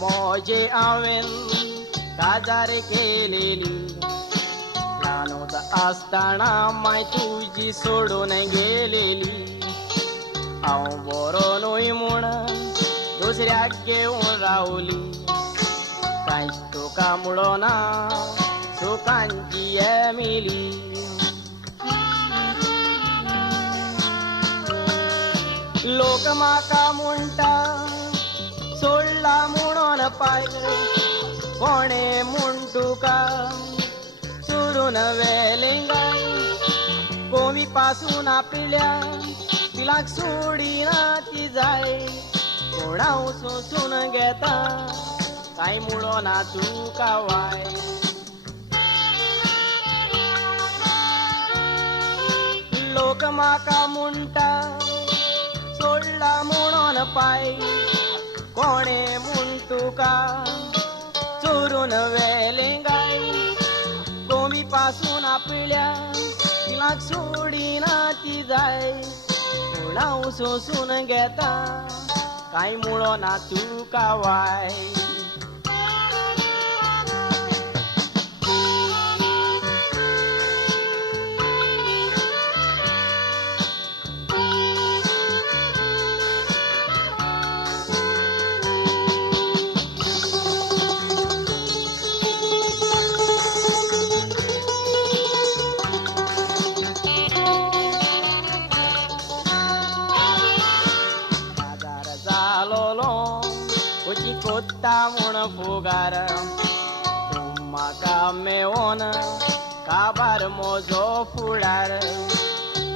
मोजे हांवेन काजार केलेली लहान होता असताना माय तुझी सोडून गेलेली हांव बरो न्हय म्हूण दुसऱ्याक घेवन रावली कांयच तुका मुळोना सुखांची येमिली लोक म्हाका म्हणटा सोडला म्हणून पाय कोणे म्हूण तुका सोडून व्हेलें गाय कोवी पासून आपल्या तिलाक सोडिना ती जाय पूण हांव सोसून घेता कांय मुळोना तुका वाय लोक म्हाका म्हणटा सोडला म्हणून पाय कोणे म्हूण तुका चोरून व्हेलें गाय कोमी पासून आपल्या तिलाक सोडिना ती जाय पूण हांव सोसून घेता कांय मुळोना तुका वाय कोत्ता म्हूण फुगार तूं म्हाका मेळोन काबार म्हजो फुडार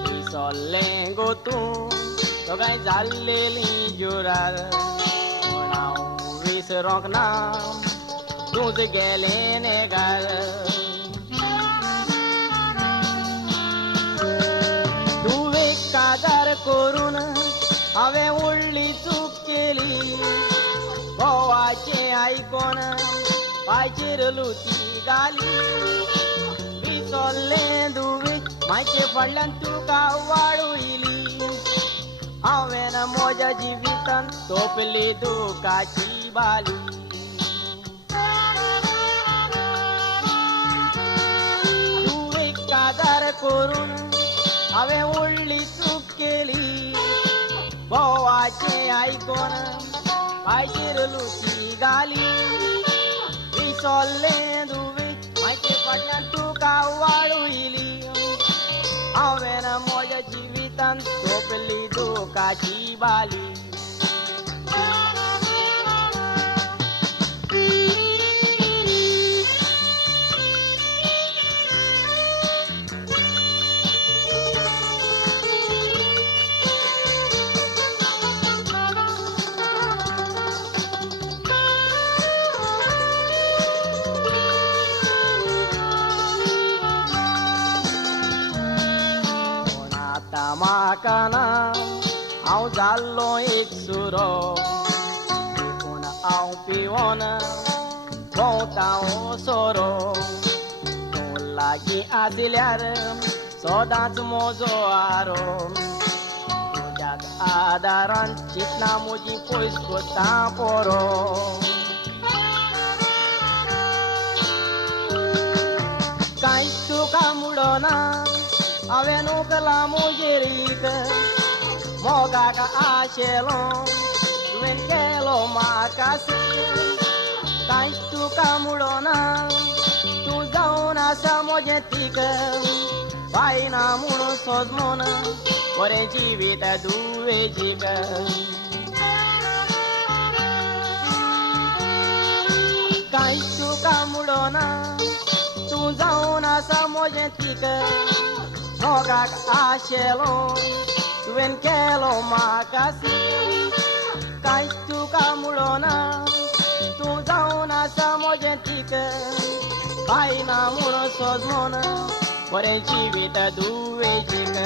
विसरलें गो तूं दोगांय जाल्लेलीं जुरार पूण हांव विसरोंक ना तूंच गेलें नेगार तुवें काजार करून हांवें व्हडली चूक केली बोवाचें आयकोन पांयचेर लुती घाली विसरलें दुवे मायचे फाटल्यान तुका वाडूयली हांवेन म्हज्या जिवितांत तोपली दुखाची बाली तुवें काजार करून हांवें व्हडली चूक केली बोवाचें आयकोन पांयचेर लुती घाली विसरलें दुवे मायचे फाटल्यान तुका वाडूयली हांवेन म्हज्या जिवितांत तोपली दुखाची बाली म्हाका ना हांव जाल्लो एक सुरो पूण हांव पिवोन भोंवता सोरो तूं लागीं आसल्यार सदांच म्हजो आरो तुज्याच आदारान चिंतना म्हजी पयस कोता पोरो कांयच तुका मुडोना हांवें नोकला मोजेरीक मोगाक आशेलो तुवें केलो म्हाका कांयच तुका मुडोना तूं जावन आसा म्हजें तीक बायना म्हूण सोजमोन बरें जिवीत दुवेजीक कांयच तुका मुडोना तूं जावन आसा म्हजें तीक मोगाक आशेलो तुवें केलो म्हाका कांयच तुका मुडोना तूं जावन आसा म्हजें तीक बायना म्हूण सोजमोन बरें जिवीत दुवेजीक